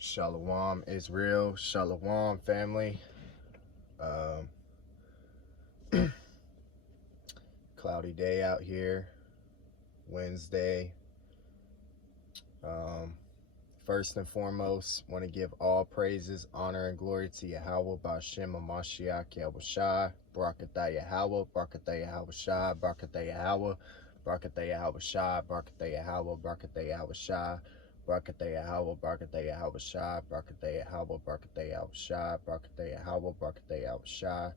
Shalom Israel, Shalom family. Um, Cloudy day out here, Wednesday. First and foremost, want to give all praises, honor, and glory to Yahweh, Ba'ashem, Mashiach, Yahushai, Barakatah Yahweh, Barakatah Yahushai, Barakatah Yahweh, Barakatah Yahushai, Barakatah Yahweh, Barakatah Yahushai, Barakatah Yahweh, Barakatah Yahushai, Barakatah Yahweh, Barakatah Yahushai, Barakatah Yahweh, Barakatah Yahushai,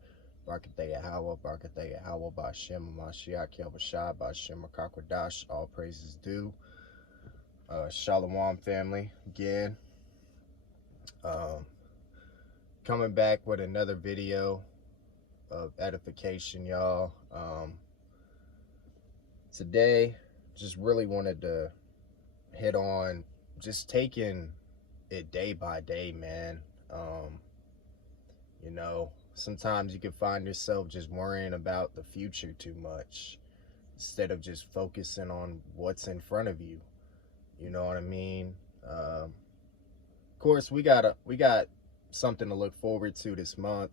Barakatah Yahweh, Barakatah Yahweh, Ba'ashem, Mashiach, Yahushai, Ba'ashem, Makakwadash, all praises due. Shalom family again, coming back with another video of edification, y'all. Today just really wanted to hit on just taking it day by day, man. Sometimes you can find yourself just worrying about the future too much instead of just focusing on what's in front of you. You know what I mean? Of course, we got something to look forward to this month,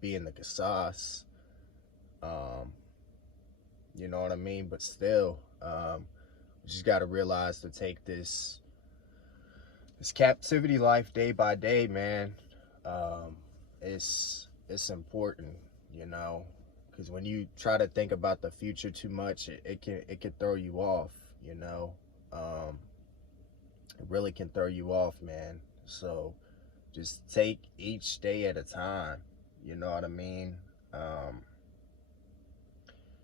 being the Qasas. You know what I mean? But still, we just got to realize to take this captivity life day by day, man. It's important, because when you try to think about the future too much, it can throw you off, It really can throw you off, man. So just take each day at a time. You know what I mean?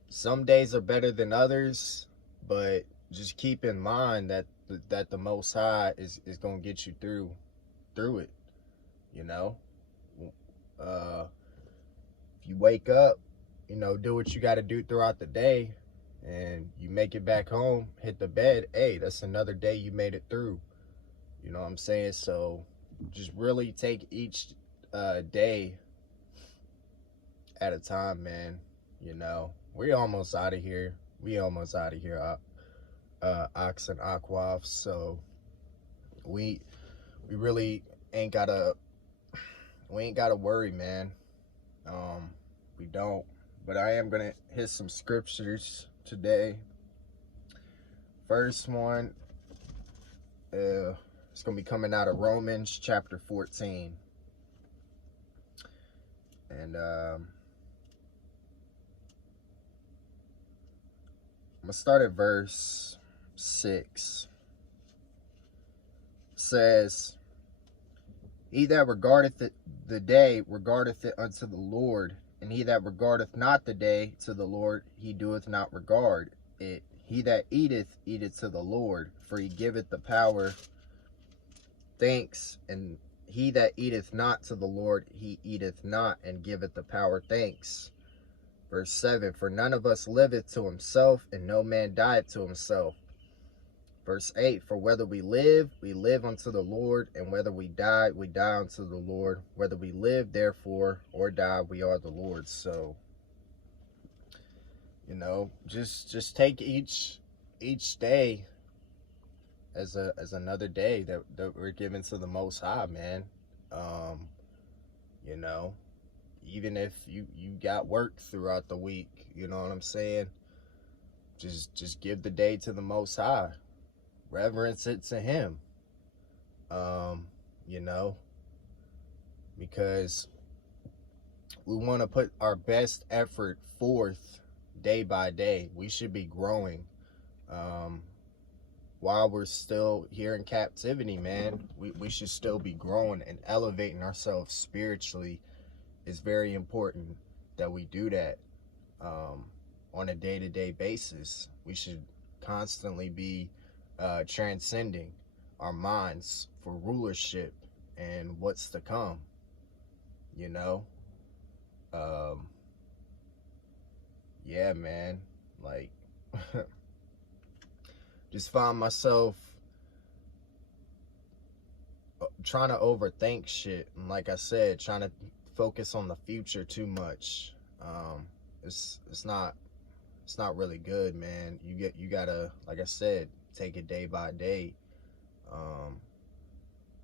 Some days are better than others, but just keep in mind that the Most High is gonna get you through it. If you wake up, do what you got to do throughout the day, and you make it back home, hit the bed. Hey, that's another day you made it through. You know what I'm saying? So just really take each day at a time, man. We're almost out of here. Ox and Aquaf. So we really ain't gotta worry, man. We don't. But I am gonna hit some scriptures today. First one, it's going to be coming out of Romans chapter 14. And I'm going to start at verse 6. It says, "He that regardeth the day regardeth it unto the Lord, and he that regardeth not the day to the Lord, he doeth not regard it. He that eateth to the Lord, for he giveth the power thanks, and he that eateth not to the Lord, he eateth not, and giveth the power thanks." Verse 7, "For none of us liveth to himself, and no man dieth to himself." Verse 8, "For whether we live unto the Lord, and whether we die unto the Lord. Whether we live, therefore, or die, we are the Lord's." So, just take each day as another day that we're given to the Most High, man. Even if you got work throughout the week, you know what I'm saying? Just give the day to the Most High. Reverence it to him. Because we want to put our best effort forth day by day. We should be growing. While we're still here in captivity, man, we should still be growing and elevating ourselves spiritually. It's very important that we do that on a day-to-day basis. We should constantly be transcending our minds for rulership and what's to come. Yeah, man, like just find myself trying to overthink shit, and like I said, trying to focus on the future too much. It's not really good, man. You gotta, like I said, take it day by day.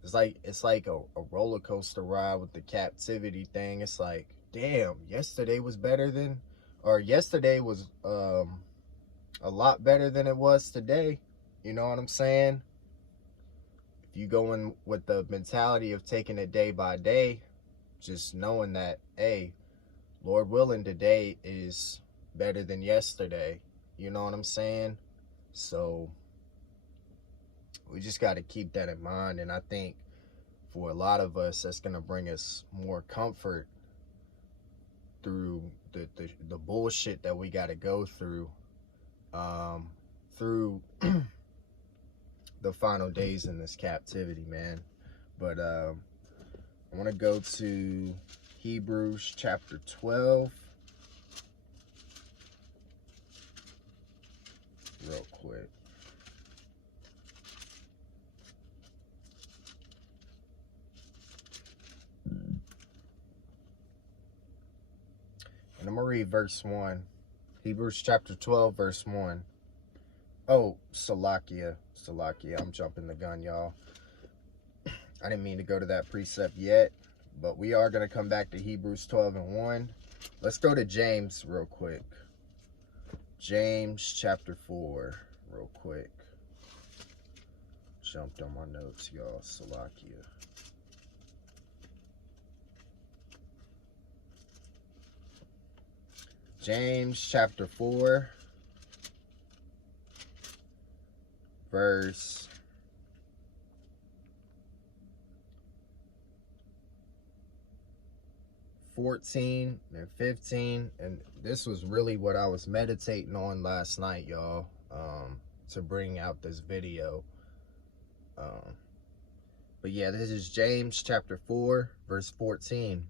It's like a roller coaster ride with the captivity thing. It's like, damn, yesterday was better than, or yesterday was a lot better than it was today. You know what I'm saying? If you go in with the mentality of taking it day by day, just knowing that, hey, Lord willing, today is better than yesterday. You know what I'm saying? So we just got to keep that in mind. And I think for a lot of us, that's going to bring us more comfort through the bullshit that we got to go through through the final days in this captivity, man. But I want to go to Hebrews chapter 12 real quick. And I'm going to read verse 1. Hebrews chapter 12, verse 1. Oh, Salakia. I'm jumping the gun, y'all. I didn't mean to go to that precept yet, but we are going to come back to Hebrews 12 and 1. Let's go to James real quick. James chapter 4 real quick. Jumped on my notes, y'all. Salakia. James chapter 4, verse 14 and 15. And this was really what I was meditating on last night, y'all, to bring out this video. But yeah, this is James chapter 4, verse 14.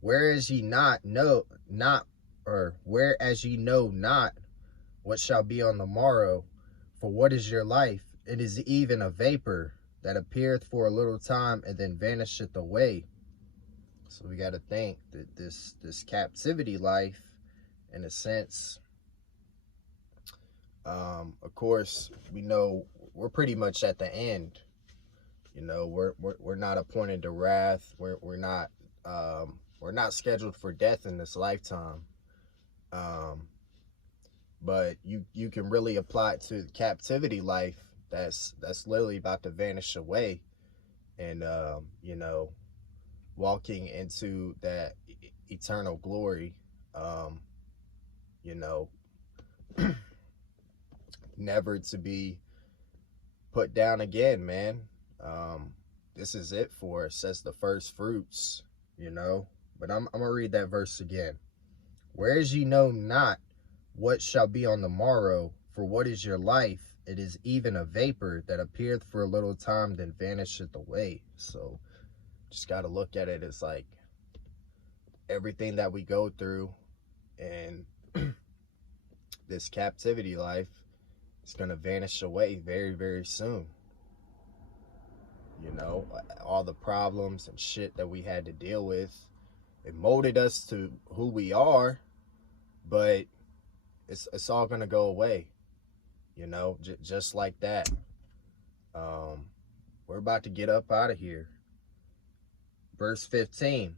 Whereas ye know not what shall be on the morrow, for what is your life? It is even a vapor that appeareth for a little time and then vanisheth away. So we got to think that this captivity life, in a sense, of course, we know we're pretty much at the end. You know, we're not appointed to wrath. We're not scheduled for death in this lifetime. But you can really apply it to the captivity life that's literally about to vanish away, and you know, walking into that eternal glory, you know, never to be put down again, man. This is it for us as the first fruits, you know. But I'm gonna read that verse again. Whereas ye know not what shall be on the morrow, for what is your life? It is even a vapor that appeareth for a little time, then vanisheth away. So just got to look at it as like everything that we go through and this captivity life is going to vanish away very, very soon. You know, all the problems and shit that we had to deal with, it molded us to who we are, but it's all going to go away, you know, just like that. We're about to get up out of here. Verse 15,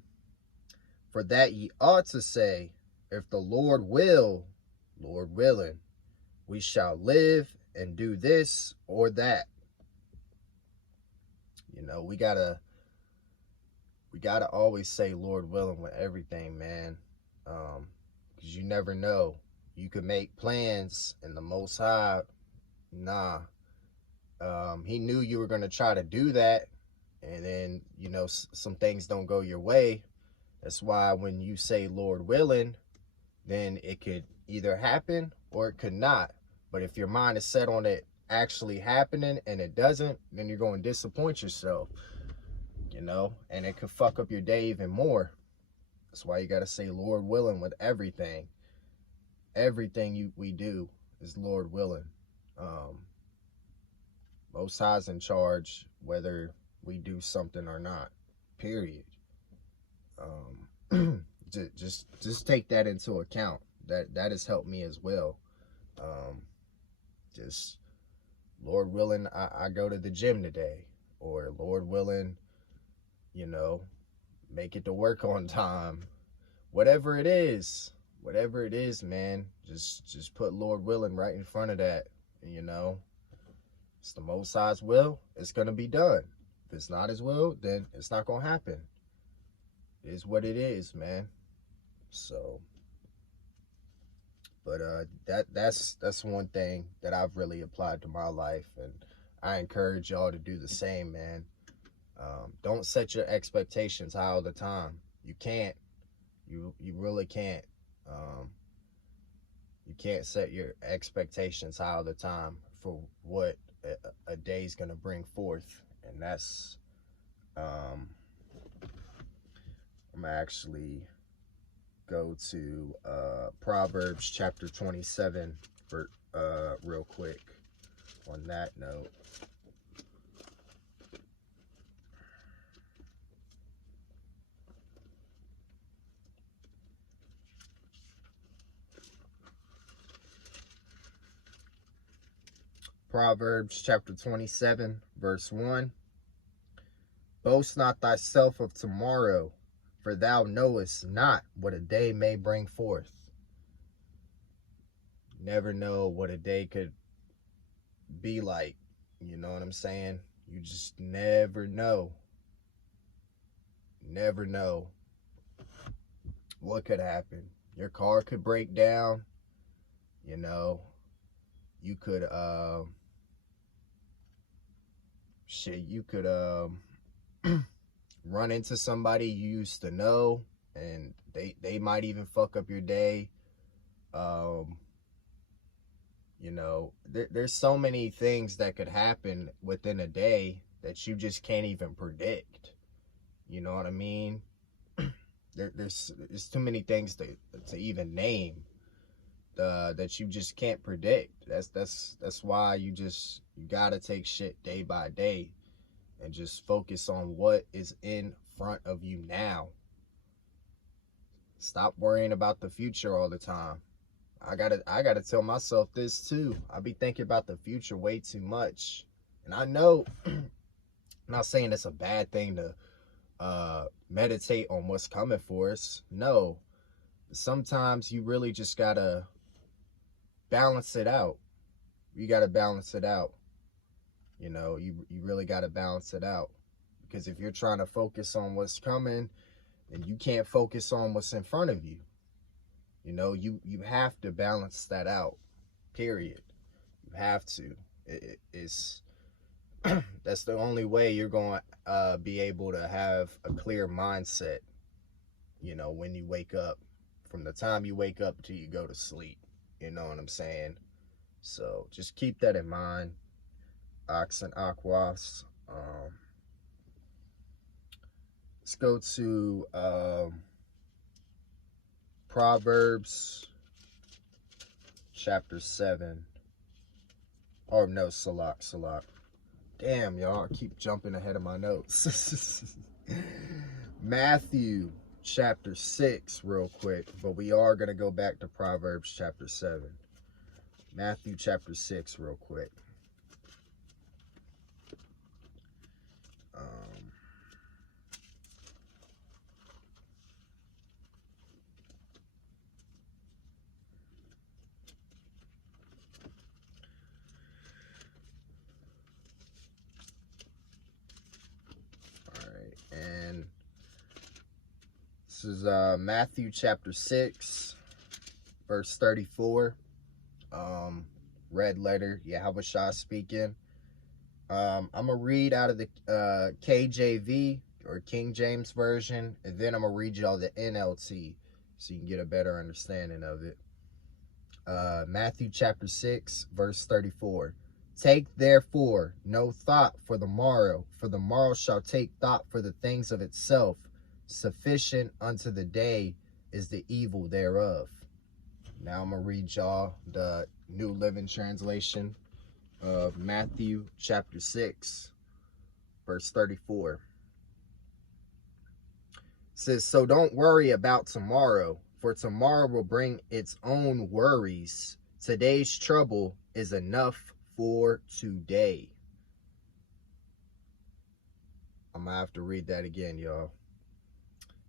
for that ye ought to say, if the Lord will, Lord willing, we shall live and do this or that. You know, we gotta always say Lord willing with everything, man. Because you never know. You could make plans and the Most High, nah. He knew you were going to try to do that, and then, you know, some things don't go your way. That's why when you say Lord willing, then it could either happen or it could not. But if your mind is set on it actually happening and it doesn't, then you're going to disappoint yourself, you know, and it could fuck up your day even more. That's why you got to say Lord willing with everything. Everything we do is Lord willing. Most High's in charge, whether we do something or not, period. Just take that into account. That has helped me as well. Just Lord willing, I go to the gym today. or Lord willing, you know, make it to work on time. Whatever it is, man, just put Lord willing right in front of that. You know, it's the Most High's will, it's gonna be done. If it's not His will, then it's not gonna happen. It is what it is, man. So, but that's one thing that I've really applied to my life, and I encourage y'all to do the same, man. Don't set your expectations high all the time. You can't. You really can't. You can't set your expectations high all the time for what a day's gonna bring forth, and that's. I'm gonna actually go to Proverbs chapter 27 for real quick on that note. Proverbs chapter 27 verse 1. Boast not thyself of tomorrow, for thou knowest not what a day may bring forth. Never know what a day could be like. You know what I'm saying? You just never know. Never know what could happen. Your car could break down. You know, you could you could run into somebody you used to know, and they might even fuck up your day. You know, there's so many things that could happen within a day that you just can't even predict. You know what I mean? There's too many things to even name that you just can't predict. That's why you gotta take shit day by day and just focus on what is in front of you now. Stop worrying about the future all the time. I gotta tell myself this too. I be thinking about the future way too much. And I know, I'm not saying it's a bad thing to meditate on what's coming for us. No. Sometimes you really just gotta balance it out. You gotta balance it out. You know, you really gotta balance it out. Because if you're trying to focus on what's coming, then you can't focus on what's in front of you. You know, you have to balance that out, period. You have to. It's that's the only way you're going to be able to have a clear mindset, you know, when you wake up, from the time you wake up till you go to sleep. You know what I'm saying? So just keep that in mind, Ox and Aquas. Let's go to Proverbs chapter 7. Oh no, Salak. Damn, y'all, I keep jumping ahead of my notes. Matthew chapter 6 real quick, but we are going to go back to Proverbs chapter 7. Matthew chapter 6 real quick. And this is Matthew chapter 6, verse 34. Red letter, Yahushua speaking. I'm going to read out of the KJV, or King James Version, and then I'm going to read y'all the NLT so you can get a better understanding of it. Matthew chapter 6, verse 34. Take therefore no thought for the morrow shall take thought for the things of itself. Sufficient unto the day is the evil thereof. Now I'm going to read y'all the New Living Translation of Matthew chapter 6, verse 34. It says, so don't worry about tomorrow, for tomorrow will bring its own worries. Today's trouble is enough for today. I'm gonna have to read that again, y'all.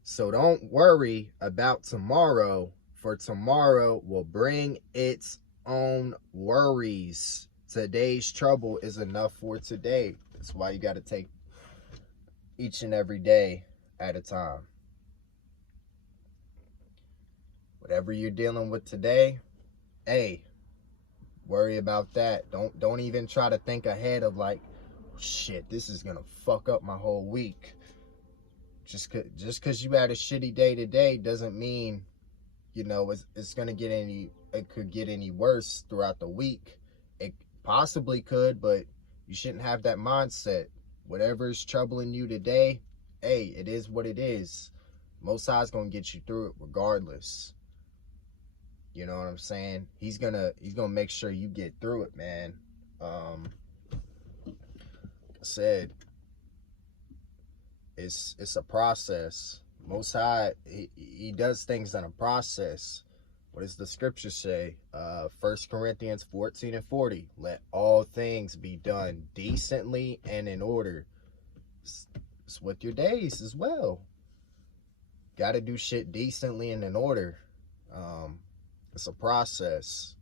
So don't worry about tomorrow, for tomorrow will bring its own worries. Today's trouble is enough for today. That's why you got to take each and every day at a time. Whatever you're dealing with today, hey, worry about that. Don't even try to think ahead of like, shit, this is gonna fuck up my whole week. Just because you had a shitty day today doesn't mean, you know, it's gonna get any. It could get any worse throughout the week. It possibly could, but you shouldn't have that mindset. Whatever is troubling you today, hey, it is what it is. Most High's gonna get you through it regardless. You know what I'm saying? He's gonna make sure you get through it, man. Like I said, it's a process. Most High, he does things in a process. What does the scripture say? 1 Corinthians 14:40. Let all things be done decently and in order. It's with your days as well. Got to do shit decently and in order. It's a process.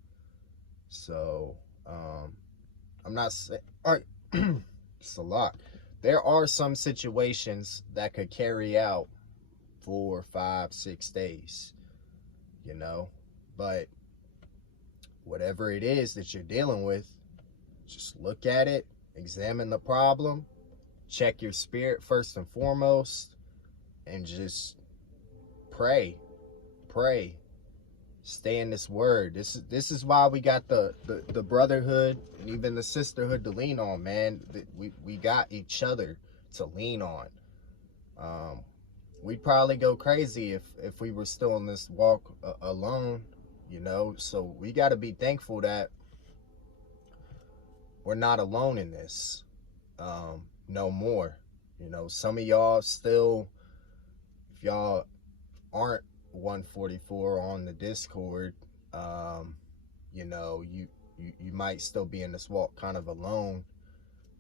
So, I'm not saying, all right, it's a lot. There are some situations that could carry out 4, 5, 6 days, you know, but whatever it is that you're dealing with, just look at it, examine the problem, check your spirit first and foremost, and just pray. Stay in this word. This is why we got the brotherhood and even the sisterhood to lean on, man. We got each other to lean on. We'd probably go crazy if we were still in this walk alone, you know. So we got to be thankful that we're not alone in this. No more. You know, some of y'all still, if y'all aren't 144 on the Discord, you know, you might still be in this walk kind of alone,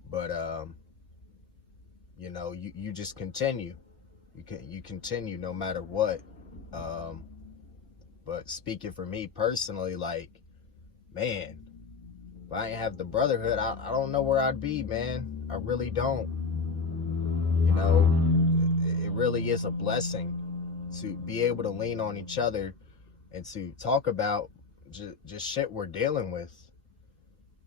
but you know, you just continue. You continue no matter what. But speaking for me personally, like, man, if I ain't have the brotherhood, I don't know where I'd be, man. I really don't. You know, it really is a blessing to be able to lean on each other and to talk about just shit we're dealing with,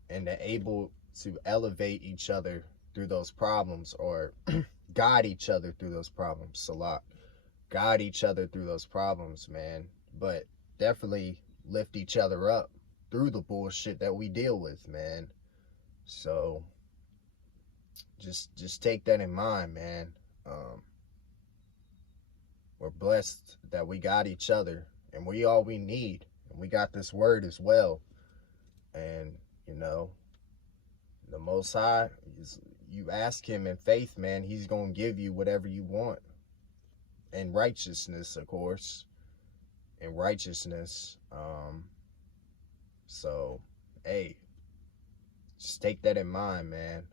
and to able to elevate each other through those problems, or guide each other through those problems. Salat. Guide each other through those problems, man. But definitely lift each other up through the bullshit that we deal with, man. So just take that in mind, man. We're blessed that we got each other, and we all we need, and we got this word as well. And you know, the Most High, you ask him in faith, man, he's gonna give you whatever you want. And righteousness, of course. And righteousness. So, hey, just take that in mind, man.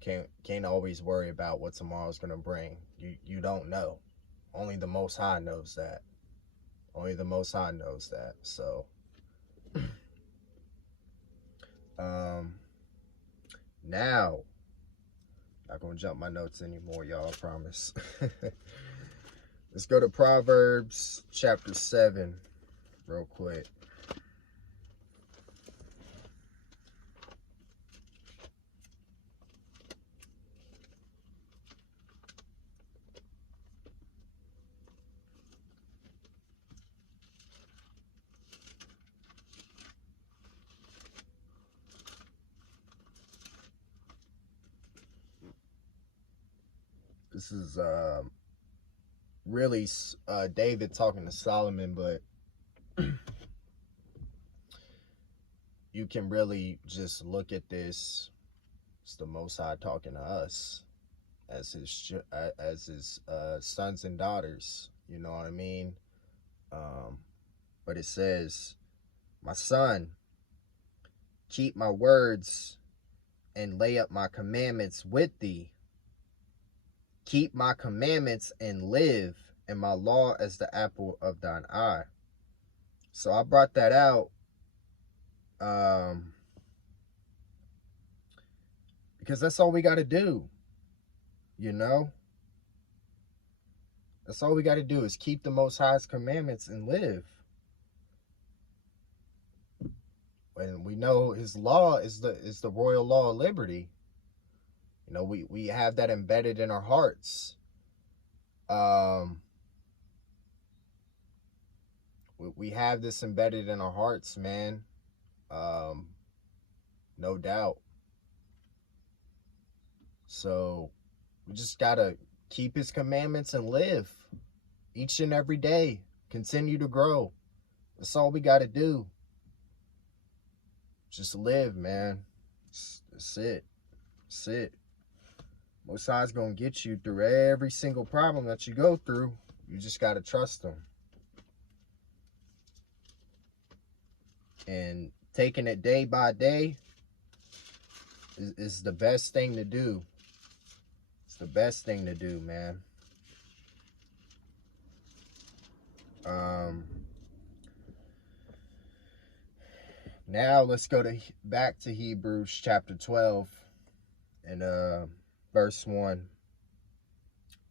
Can't always worry about what tomorrow's gonna bring. You don't know. Only the Most High knows that. Only the Most High knows that. So, now, not gonna jump my notes anymore, y'all, I promise. Let's go to Proverbs chapter 7 real quick. This is really David talking to Solomon, but you can really just look at this. It's the Most High talking to us as his sons and daughters. You know what I mean? But it says, "My son, keep my words and lay up my commandments with thee. keep my commandments and live, and my law as the apple of thine eye. So I brought that out because that's all we got to do, you know? That's all we got to do is keep the Most High's commandments and live. And we know his law is the royal law of liberty. You know, we have that embedded in our hearts. We have this embedded in our hearts, man. No doubt. So we just gotta keep his commandments and live each and every day. Continue to grow. That's all we gotta do. Just live, man. That's it. That's it. Most High's gonna get you through every single problem that you go through. You just gotta trust him. And taking it day by day is the best thing to do. It's the best thing to do, man. Now let's go back to Hebrews chapter 12 and verse 1.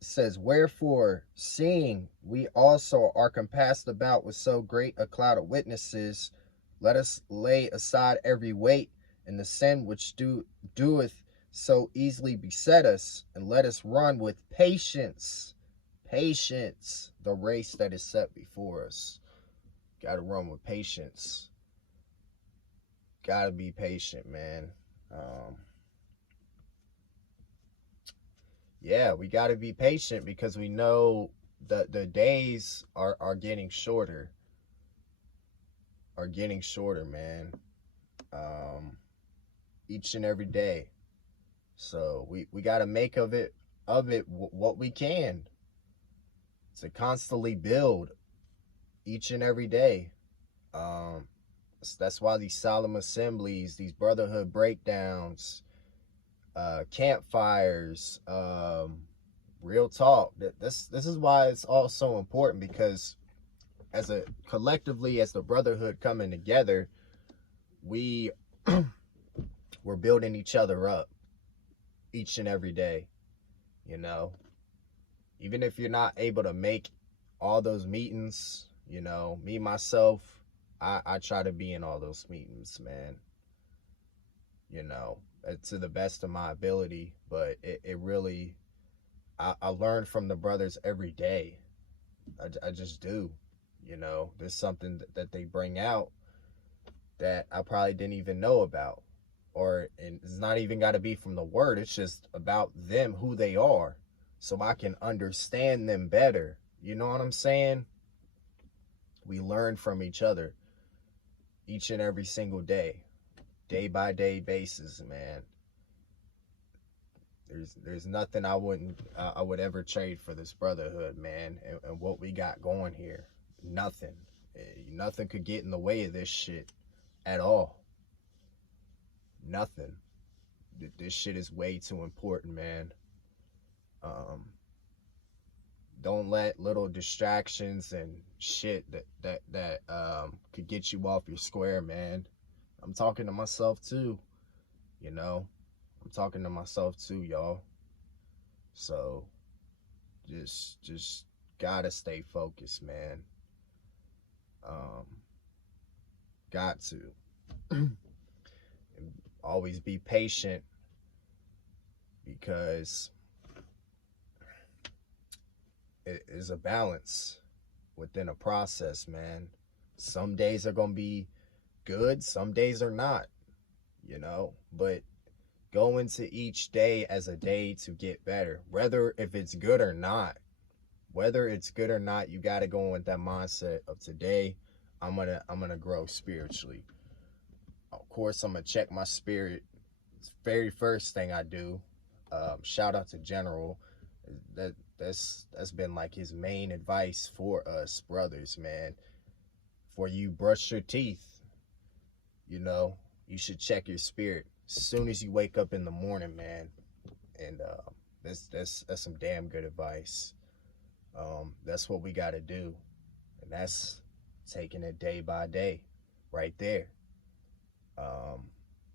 It says, wherefore, seeing we also are compassed about with so great a cloud of witnesses, let us lay aside every weight and the sin which doeth so easily beset us, and let us run with patience the race that is set before us. Gotta run with patience. Gotta be patient, man. Yeah, we gotta be patient because we know that the days are getting shorter. Are getting shorter, man. Each and every day. So we gotta make of it what we can to constantly build each and every day. That's why these solemn assemblies, these brotherhood breakdowns, campfires, real talk. This is why it's all so important, because as a collectively, as the brotherhood coming together, we're building each other up each and every day. You know, even if you're not able to make all those meetings, you know, me myself, I try to be in all those meetings, man. You know, to the best of my ability. But it really, I learn from the brothers every day. I just do. You know, there's something that they bring out that I probably didn't even know about. Or it's not even got to be from the word. It's just about them, who they are, so I can understand them better. You know what I'm saying? We learn from each other each and every single day by day basis, man. There's nothing I would ever trade for this brotherhood, man, and what we got going here. Nothing could get in the way of this shit at all. Nothing. This shit is way too important, man. Don't let little distractions and shit that could get you off your square, man. I'm talking to myself too, you know. I'm talking to myself too, y'all. So just gotta stay focused, man. Got to. Always be patient, because it is a balance within a process, man. Some days are gonna be good, some days are not, you know, but go into each day as a day to get better, whether if it's good or not. Whether it's good or not, you got to go in with that mindset of today, I'm gonna grow spiritually. Of course, I'm gonna check my spirit. It's the very first thing I do. Shout out to General. That's been like his main advice for us brothers, man. For you brush your teeth, you know, you should check your spirit as soon as you wake up in the morning, man. And That's some damn good advice. That's what we got to do, and that's taking it day by day, right there.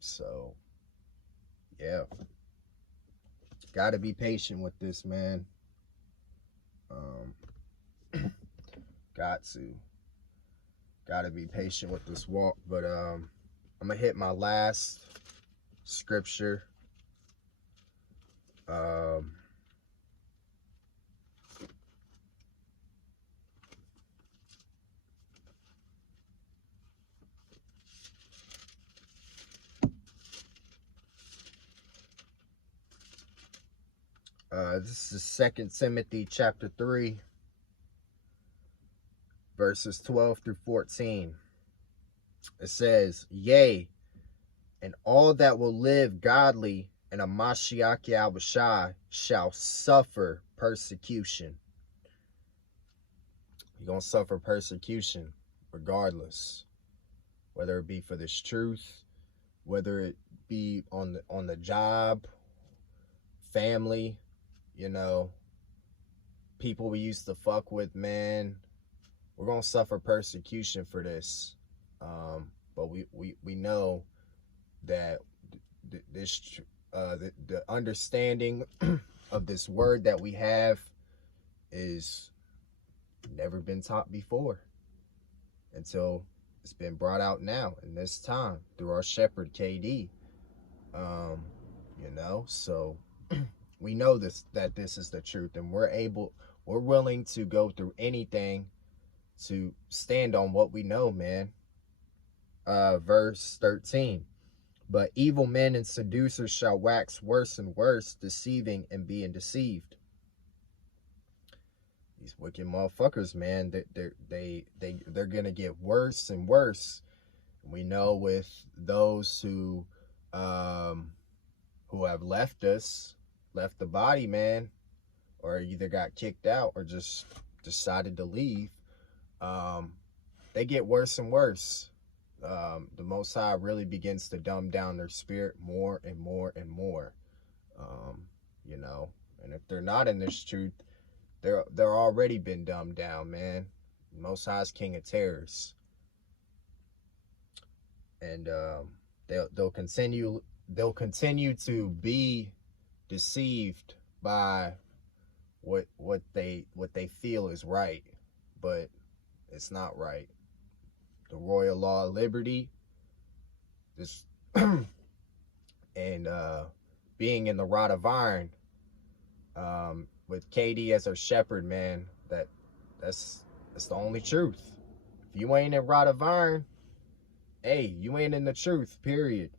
So yeah, got to be patient with this, man. Got to be patient with this walk. But I'm gonna hit my last scripture. This is 2 Timothy chapter 3, verses 12 through 14. It says, "Yea, and all that will live godly in a Mashiach Yahushua shall suffer persecution." You're going to suffer persecution regardless, whether it be for this truth, whether it be on the job, family, you know, people we used to fuck with, man. We're going to suffer persecution for this. But we know that the understanding of this word that we have is never been taught before until it's been brought out now in this time through our shepherd KD. You know, so we know that this is the truth, and we're willing to go through anything to stand on what we know, man. Verse 13, "But evil men and seducers shall wax worse and worse, deceiving and being deceived." These wicked motherfuckers, man, they're gonna get worse and worse. We know with those who have left us, left the body, man, or either got kicked out or just decided to leave, they get worse and worse. The Most High really begins to dumb down their spirit more and more and more. You know, and if they're not in this truth, they're already been dumbed down, man. The Most High's king of terrors, and they'll continue to be deceived by what they feel is right, but it's not right. The royal law of liberty, this and being in the rod of iron, with KD as our shepherd, man, that's the only truth. If you ain't in rod of iron, hey, you ain't in the truth, period.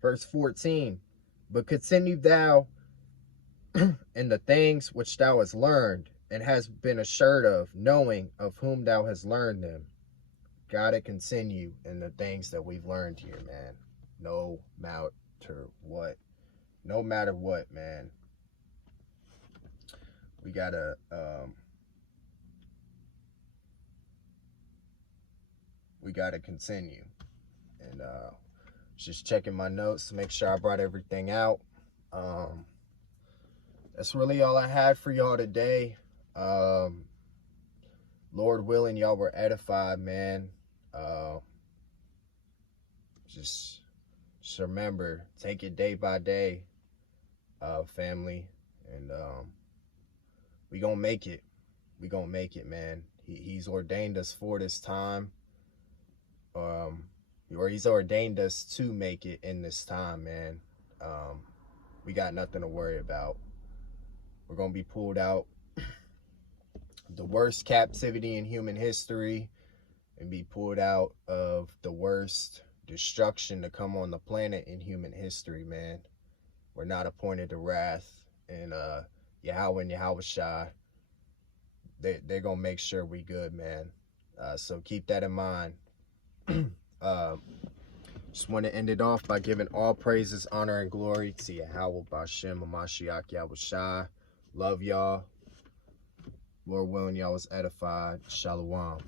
Verse 14, "But continue thou in the things which thou hast learned, and hast been assured of, knowing of whom thou hast learned them." Gotta continue in the things that we've learned here, man. No matter what. No matter what, man. We gotta continue. And just checking my notes to make sure I brought everything out. That's really all I had for y'all today. Lord willing, y'all were edified, man. Just remember, take it day by day, family, and we gonna make it. We gonna make it, man. He's ordained us for this time, or he's ordained us to make it in this time, man. We got nothing to worry about. We're gonna be pulled out the worst captivity in human history, and be pulled out of the worst destruction to come on the planet in human history, man. We're not appointed to wrath, and Yahweh and Yahushua, they're gonna make sure we good, man. So keep that in mind. Just want to end it off by giving all praises, honor, and glory to Yahweh B'Shem Mashiach Yahushua. Love y'all. Lord willing, y'all was edified. Shalom.